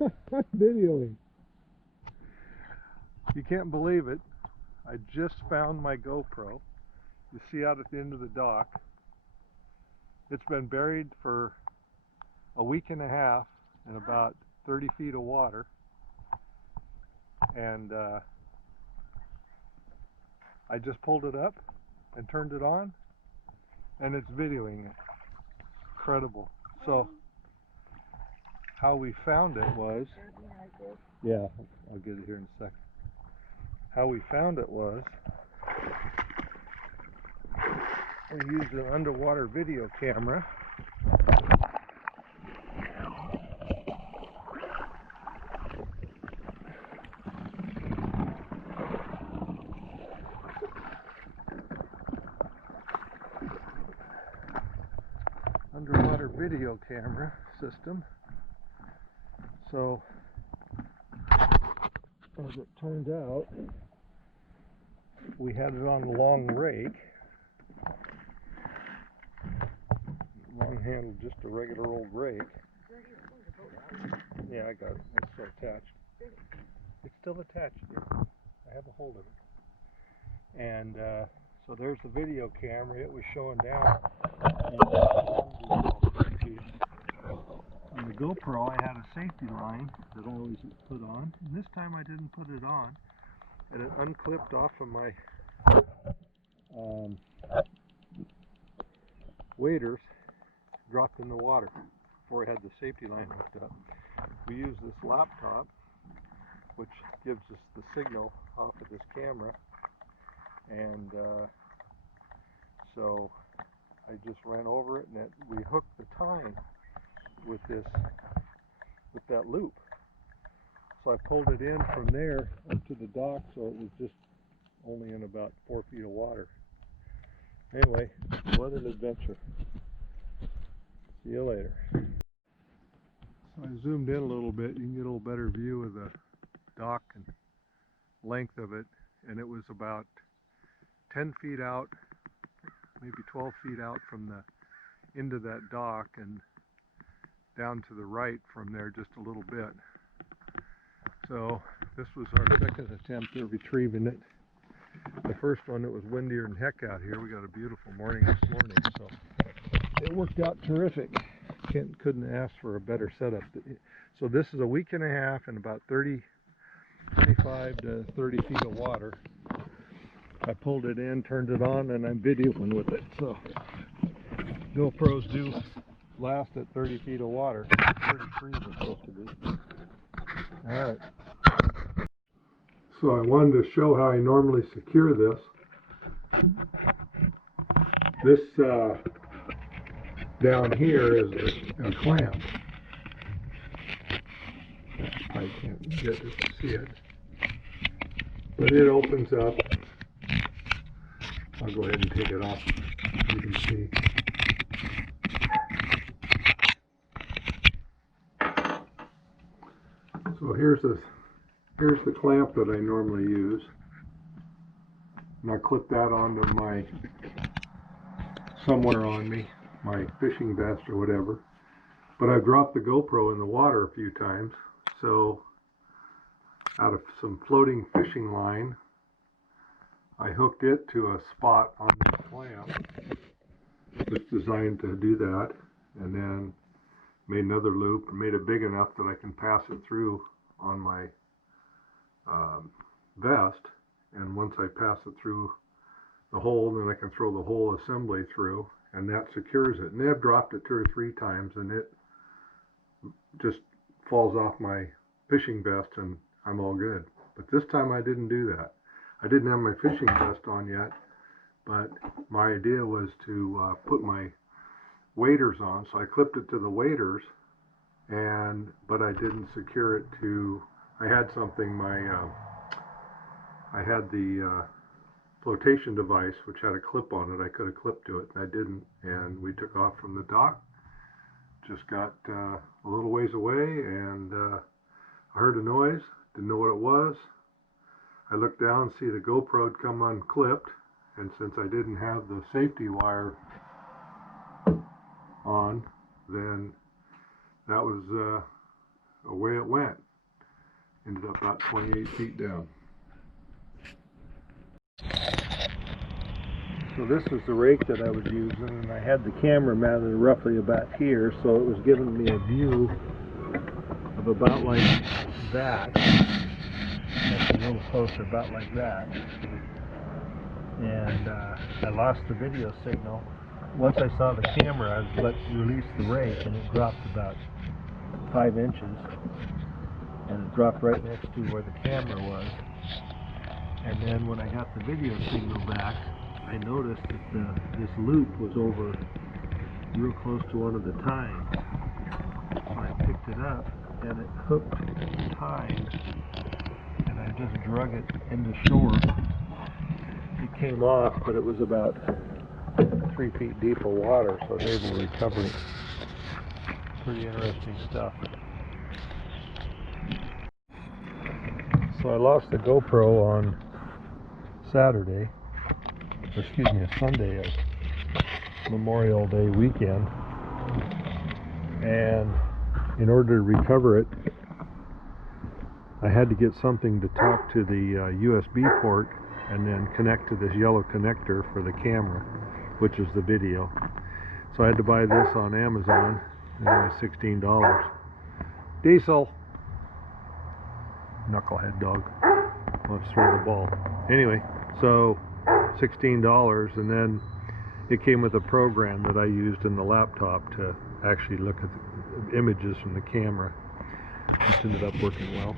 I'm videoing. You can't believe it. I just found my GoPro. You see out at the end of the dock. It's been buried for a week and a half in about 30 feet of water. And I just pulled it up and turned it on, and it's videoing it. Incredible. So how we found it was, yeah, I'll get it here in a second. How we found it was, we used an underwater video camera. Underwater video camera system. So, as it turned out, we had it on a long rake. Long handle, just a regular old rake. Yeah, I got it. It's still attached. It's still attached here. I have a hold of it. And so there's the video camera. It was showing down. On the GoPro, I had a safety line that I always put on. And this time I didn't put it on. And it unclipped off of my waders, dropped in the water before I had the safety line hooked up. We use this laptop, which gives us the signal off of this camera, and so I just ran over it, and we hooked the tine with that loop. So I pulled it in from there up to the dock, so it was just only in about 4 feet of water. Anyway, what an adventure. See you later. So I zoomed in a little bit. You can get a little better view of the dock and length of it. And it was about 10 feet out, maybe 12 feet out from the end of that dock, and down to the right from there just a little bit. So this was our second attempt at retrieving it. The first one, it was windier than heck out here. We got a beautiful morning this morning, so it worked out terrific. Couldn't ask for a better setup. So this is a week and a half and about 25 to 30 feet of water. I pulled it in, turned it on, and I'm videoing with it. So GoPros do last at 30 feet of water. 33 is supposed to be. All right. So I wanted to show how I normally secure this. This down here is a clamp. I can't get to see it, but it opens up. I'll go ahead and take it off so you can see. So here's the clamp that I normally use, and I clip that onto somewhere on me, my fishing vest or whatever. But I've dropped the GoPro in the water a few times, so out of some floating fishing line, I hooked it to a spot on the clamp that's designed to do that, and then made another loop and made it big enough that I can pass it through on my vest. And once I pass it through the hole, then I can throw the whole assembly through, and that secures it. And I've dropped it 2 or 3 times, and it just falls off my fishing vest, and I'm all good. But this time I didn't do that. I didn't have my fishing vest on yet, but my idea was to put my waders on, so I clipped it to the waders, but I didn't secure it to. I had something. I had the flotation device, which had a clip on it. I could have clipped to it, and I didn't. And we took off from the dock. Just got a little ways away, and I heard a noise. Didn't know what it was. I looked down, see the GoPro had come unclipped, and since I didn't have the safety wire on, then that was away it went. Ended up about 28 feet down. So this is the rake that I was using, and I had the camera mounted roughly about here, so it was giving me a view of about like that. That's a little closer, about like that. And I lost the video signal. Once I saw the camera, I released the rake, and it dropped about 5 inches, and it dropped right next to where the camera was. And then when I got the video signal back, I noticed that this loop was over real close to one of the tines. So I picked it up, and it hooked the tine, and I just drug it into shore. It came off, but it was about 3 feet deep of water, so I was able to recover it. Pretty interesting stuff. So I lost the GoPro on Saturday, excuse me, a Sunday of Memorial Day weekend, and in order to recover it, I had to get something to talk to the USB port and then connect to this yellow connector for the camera, which is the video. So I had to buy this on Amazon, and it was $16. Diesel. Knucklehead dog. Let's throw the ball. Anyway, so $16, and then it came with a program that I used in the laptop to actually look at the images from the camera. It ended up working well.